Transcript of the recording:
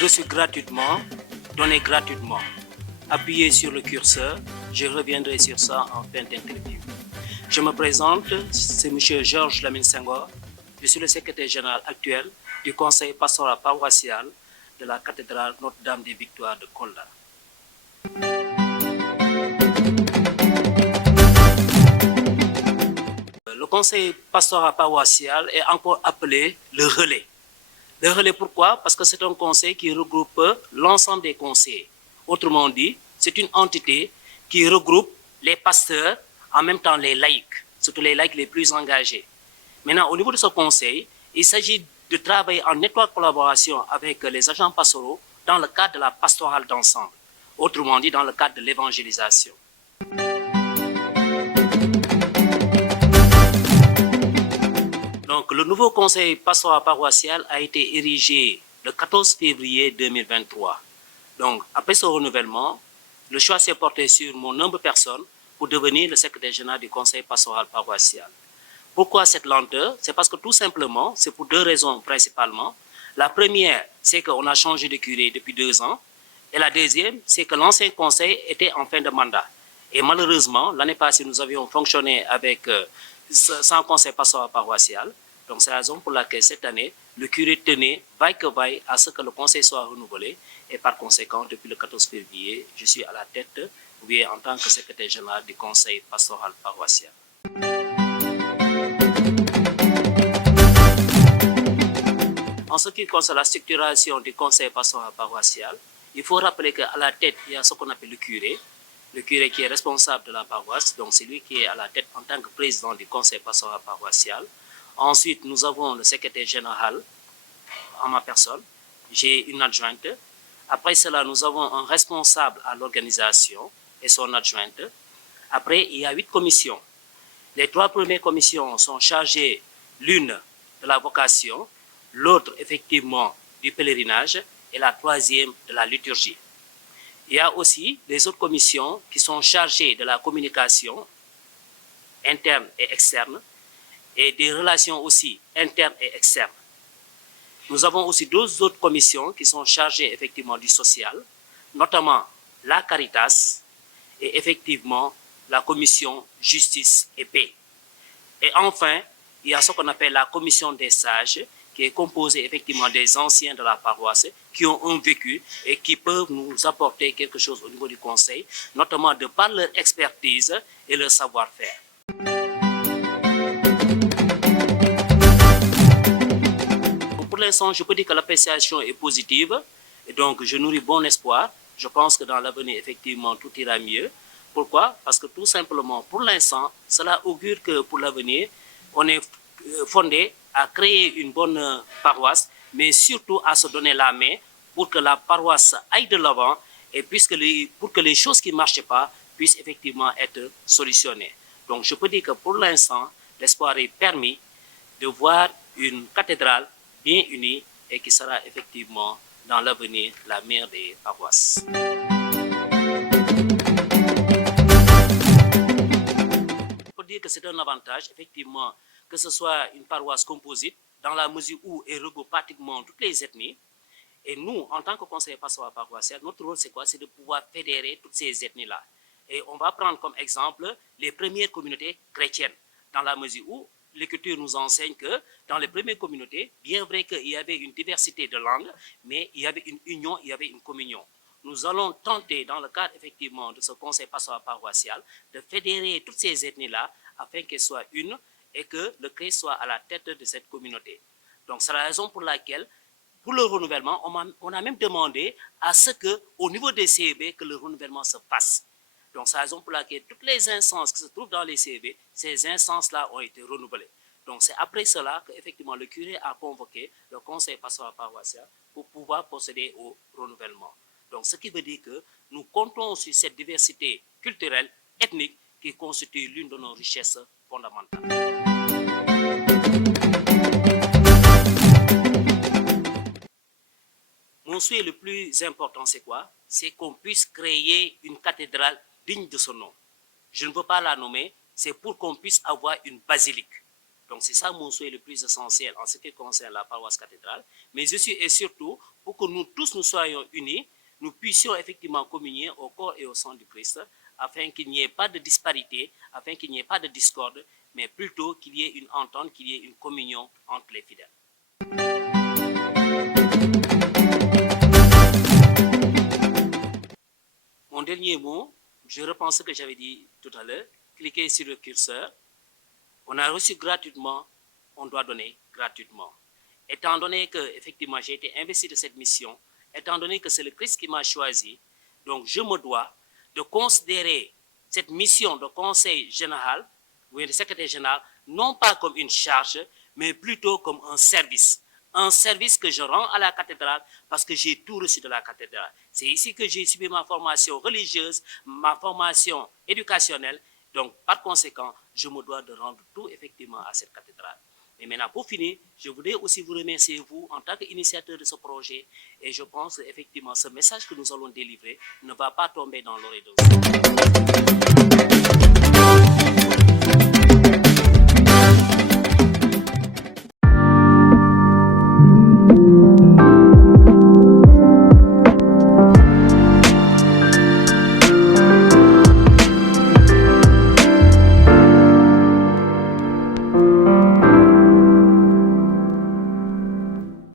reçu gratuitement, donné gratuitement. Appuyez sur le curseur, je reviendrai sur ça en fin d'interview. Je me présente, c'est M. Georges Lamine Senghor. Je suis le secrétaire général actuel du conseil pastoral paroissial de la cathédrale Notre-Dame des Victoires de Kolda. Le conseil pastoral paroissial est encore appelé le relais. Le relais, pourquoi? Parce que c'est un conseil qui regroupe l'ensemble des conseillers. Autrement dit, c'est une entité qui regroupe les pasteurs, en même temps les laïcs, surtout les laïcs les plus engagés. Maintenant, au niveau de ce conseil, il s'agit de travailler en étroite collaboration avec les agents pastoraux dans le cadre de la pastorale d'ensemble. Autrement dit, dans le cadre de l'évangélisation. Donc, le nouveau conseil pastoral paroissial a été érigé le 14 février 2023. Donc, après ce renouvellement, le choix s'est porté sur mon humble personne pour devenir le secrétaire général du conseil pastoral paroissial. Pourquoi cette lenteur? C'est parce que tout simplement, c'est pour deux raisons principalement. La première, c'est qu'on a changé de curé depuis 2 ans. Et la deuxième, c'est que l'ancien conseil était en fin de mandat. Et malheureusement, l'année passée, nous avions fonctionné avec sans conseil pastoral paroissial. Donc c'est la raison pour laquelle cette année, le curé tenait, vaille que vaille, à ce que le conseil soit renouvelé. Et par conséquent, depuis le 14 février, je suis à la tête, ou bien en tant que secrétaire général du conseil pastoral paroissial. En ce qui concerne la structuration du conseil pastoral paroissial, il faut rappeler qu'à la tête, il y a ce qu'on appelle le curé qui est responsable de la paroisse, donc c'est lui qui est à la tête en tant que président du conseil pastoral paroissial. Ensuite, nous avons le secrétaire général en ma personne, j'ai une adjointe. Après cela, nous avons un responsable à l'organisation et son adjointe. Après, il y a 8 commissions. Les 3 premières commissions sont chargées, l'une de la vocation, l'autre effectivement du pèlerinage et la troisième de la liturgie. Il y a aussi les autres commissions qui sont chargées de la communication interne et externe et des relations aussi internes et externes. Nous avons aussi 2 autres commissions qui sont chargées effectivement du social, notamment la Caritas et effectivement la commission justice et paix. Et enfin, il y a ce qu'on appelle la commission des sages, qui est composée effectivement des anciens de la paroisse qui ont un vécu et qui peuvent nous apporter quelque chose au niveau du conseil, notamment de par leur expertise et leur savoir-faire. Pour l'instant, je peux dire que l'appréciation est positive et donc je nourris bon espoir. Je pense que dans l'avenir, effectivement, tout ira mieux. Pourquoi? Parce que tout simplement, pour l'instant, cela augure que pour l'avenir, on est fondé à créer une bonne paroisse, mais surtout à se donner la main pour que la paroisse aille de l'avant et pour que les choses qui ne marchent pas puissent effectivement être solutionnées. Donc je peux dire que pour l'instant, l'espoir est permis de voir une cathédrale bien unie et qui sera effectivement dans l'avenir la meilleure des paroisses. Pour dire que c'est un avantage, effectivement, que ce soit une paroisse composite, dans la mesure où elle regroupe pratiquement toutes les ethnies. Et nous, en tant que conseiller pastoral paroissial, notre rôle, c'est quoi? C'est de pouvoir fédérer toutes ces ethnies-là. Et on va prendre comme exemple les premières communautés chrétiennes, dans la mesure où l'Écriture nous enseigne que dans les premières communautés, bien vrai qu'il y avait une diversité de langues, mais il y avait une union, il y avait une communion. Nous allons tenter, dans le cadre effectivement de ce conseil pastoral paroissial, de fédérer toutes ces ethnies-là afin qu'elles soient une et que le Christ soit à la tête de cette communauté. Donc c'est la raison pour laquelle, pour le renouvellement, on a même demandé à ce qu'au niveau des CEB, que le renouvellement se fasse. Donc c'est la raison pour laquelle toutes les instances qui se trouvent dans les CEB, ces instances-là ont été renouvelées. Donc c'est après cela qu'effectivement le curé a convoqué le conseil pastoral paroissial pour pouvoir procéder au renouvellement. Donc ce qui veut dire que nous comptons sur cette diversité culturelle, ethnique, qui constitue l'une de nos richesses fondamentales. Mon souhait le plus important, c'est quoi? C'est qu'on puisse créer une cathédrale digne de ce nom. Je ne veux pas la nommer, c'est pour qu'on puisse avoir une basilique. Donc c'est ça mon souhait le plus essentiel en ce qui concerne la paroisse cathédrale, mais aussi et surtout pour que nous tous nous soyons unis, nous puissions effectivement communier au corps et au sang du Christ, afin qu'il n'y ait pas de disparité, afin qu'il n'y ait pas de discorde, mais plutôt qu'il y ait une entente, qu'il y ait une communion entre les fidèles. Mon dernier mot, je reprends ce que j'avais dit tout à l'heure, cliquez sur le curseur, on a reçu gratuitement, on doit donner gratuitement. Étant donné que effectivement j'ai été investi de cette mission, étant donné que c'est le Christ qui m'a choisi, donc je me dois de considérer cette mission de conseil général ou de secrétaire général non pas comme une charge, mais plutôt comme un service. Un service que je rends à la cathédrale parce que j'ai tout reçu de la cathédrale. C'est ici que j'ai subi ma formation religieuse, ma formation éducationnelle. Donc, par conséquent, je me dois de rendre tout effectivement à cette cathédrale. Et maintenant, pour finir, je voudrais aussi vous remercier, vous, en tant qu'initiateur de ce projet. Et je pense effectivement ce message que nous allons délivrer ne va pas tomber dans l'oreille de vous.